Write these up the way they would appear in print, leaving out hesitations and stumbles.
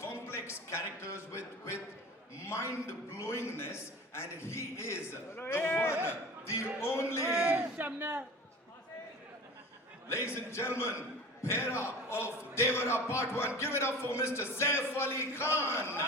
complex characters with mind-blowingness, and he is the one, the only. Ladies and gentlemen, Devara of Devara Part 1. Give it up for Mr. Saif Ali Khan.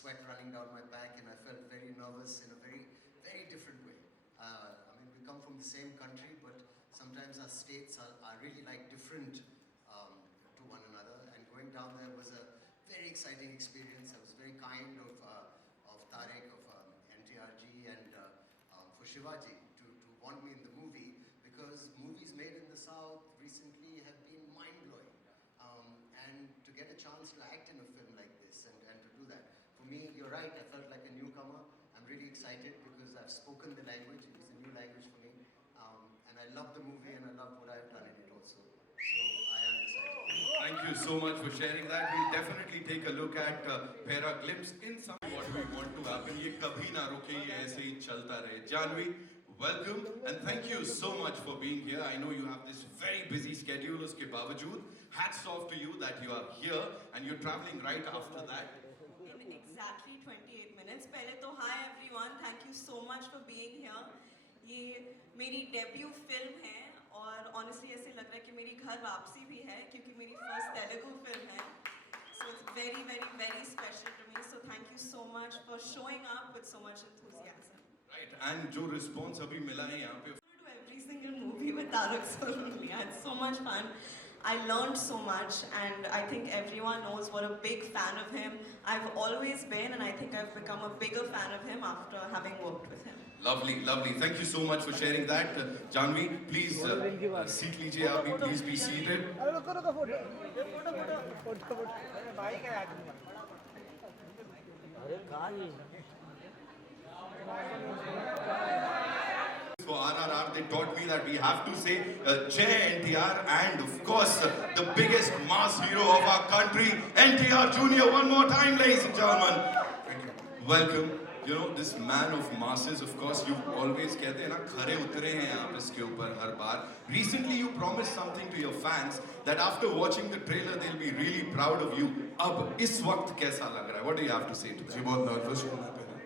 Sweat running down my back, and I felt very nervous in a very, very different way. I mean, we come from the same country, but sometimes our states are really like different to one another. And going down there was a very exciting experience. I was very kind of Tarek, of NTRG, and for Shivaji to want me in the movie, because movies made in the South recently have been mind-blowing. And to get a chance to act in a film like this and to do that. For me, you're right, I felt like a newcomer. I'm really excited because I've spoken the language. It was a new language for me. And I love the movie and I love what I've done in it also. So I am excited. Thank you so much for sharing that. We'll definitely take a look at Para glimpse in some what we want to happen. Ye kabhi na ruke, ye aise hi chalta rahe. Janhvi, welcome and thank you so much for being here. I know you have this very busy schedule. Uske bawajood, hats off to you that you are here and you're traveling right after that. In exactly 28 minutes. पहले तो hi everyone, thank you so much for being here. ये मेरी debut film है और honestly ऐसे लग रहा है कि मेरी घर वापसी भी है क्योंकि मेरी first Telugu film है. So it's very, very, very special to me. So thank you so much for showing up with so much enthusiasm. Right, and जो response अभी मिला है यहाँ पे. I do every single movie with Tarak sir only. I had so much fun. I learned so much, and I think everyone knows what a big fan of him I've always been, and I think I've become a bigger fan of him after having worked with him. Lovely, lovely. Thank you so much for sharing that. Janhvi, please seat लीजिए आप भी, please be seated. For RRR, they taught me that we have to say Jai NTR, and of course the biggest mass hero of our country, NTR Jr. One more time, ladies and gentlemen. Welcome. You know, this man of masses, of course, you always कहते हैं ना खरे उतरे हैं आप इसके ऊपर हर बार. Recently you promised something to your fans that after watching the trailer they'll be really proud of you. अब इस वक्त कैसा लग रहा है? What do you have to say to that? जी बहुत nervous हूँ मैं पहले.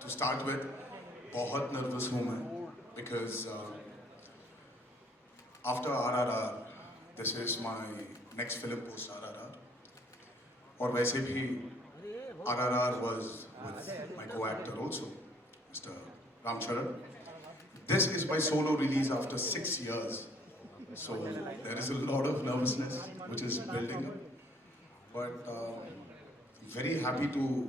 To start with, बहुत nervous हूँ मैं. Because after RRR, this is my next film post RRR. और वैसे भी RRR was with my co-actor also, Mr. Ram Charan. This is my solo release after 6 years. So there is a lot of nervousness which is building up. But very happy to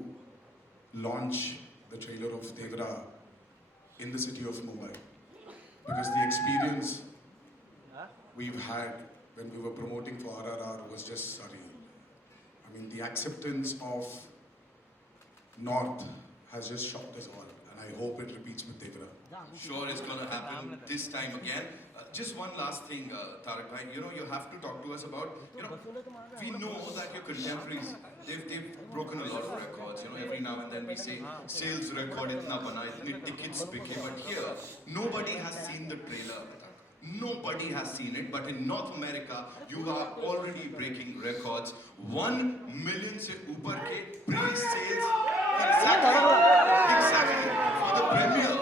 launch the trailer of Devara in the city of Mumbai. Because the experience we've had when we were promoting for RRR was just surreal. I mean, the acceptance of North has just shocked us all, and I hope it repeats with Devara. Sure, it's going to happen this time again. Just one last thing, Tarak bhai, you know, you have to talk to us about, you know, we know that your contemporaries, they've broken a lot of records, you know, every now and then we say, sales record itna bana, itne tickets bike, but here, nobody has seen the trailer. Nobody has seen it, but in North America, you are already breaking records. 1 million se upar ke pre-sales, exactly, for the premiere.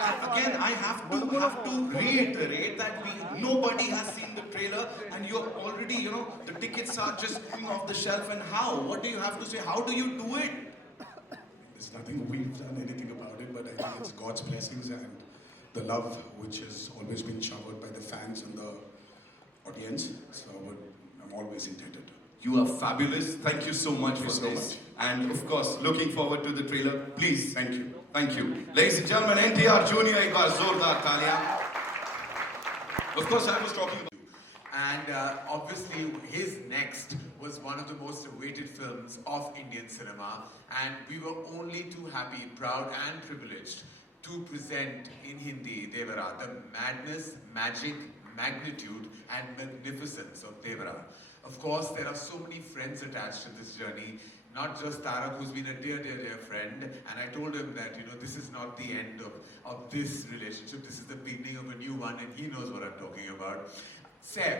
And again, I have to reiterate that nobody has seen the trailer, and you're already, you know, the tickets are just coming off the shelf. And how? What do you have to say? How do you do it? There's nothing we've done anything about it, but I think it's God's blessings and the love which has always been showered by the fans and the audience. So I'm always indebted. You are fabulous. Thank you so much for so this. much. And of course, looking forward to the trailer. Please. Thank you. Thank you. Ladies and gentlemen, NTR Junior, ek baar zordar taaliyan. Of course, I was talking about And obviously, his next was one of the most awaited films of Indian cinema. And we were only too happy, proud and privileged to present in Hindi Devara, the madness, magic, magnitude and magnificence of Devara. Of course, there are so many friends attached to this journey. Not just Tarak, who's been a dear, dear, dear friend. And I told him that, this is not the end of this relationship. This is the beginning of a new one, and he knows what I'm talking about. Saif,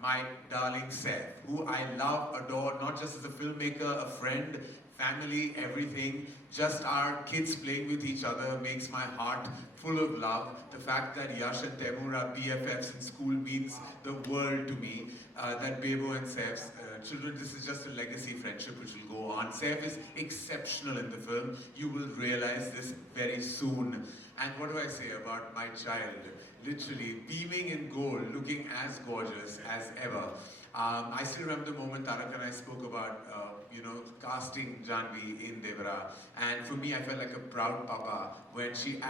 my darling Saif, who I love, adore, not just as a filmmaker, a friend, family, everything. Just our kids playing with each other makes my heart full of love. The fact that Yash and Taimur are BFFs in school means the world to me. That Bebo and Saif's children, this is just a legacy friendship which will go on. Saif is exceptional in the film. You will realize this very soon. And what do I say about my child? Literally beaming in gold, looking as gorgeous as ever. I still remember the moment Tarak and I spoke about, casting Janhvi in Devara. And for me, I felt like a proud papa when she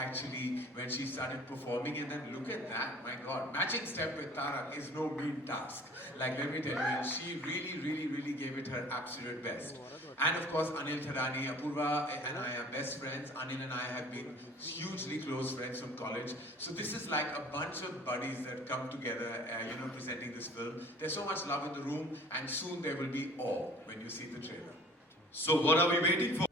started performing. And then look at that, my God. Matching step with Tarak is no mean task. Like, let me tell you, and she really, really, really gave it her absolute best. And of course, Anil Thadani, Apurva and I are best friends. Anil and I have been hugely close friends from college. So this is like a bunch of buddies that come together, presenting this film. There's so much love in the room, and soon there will be awe when you see the trailer. So what are we waiting for?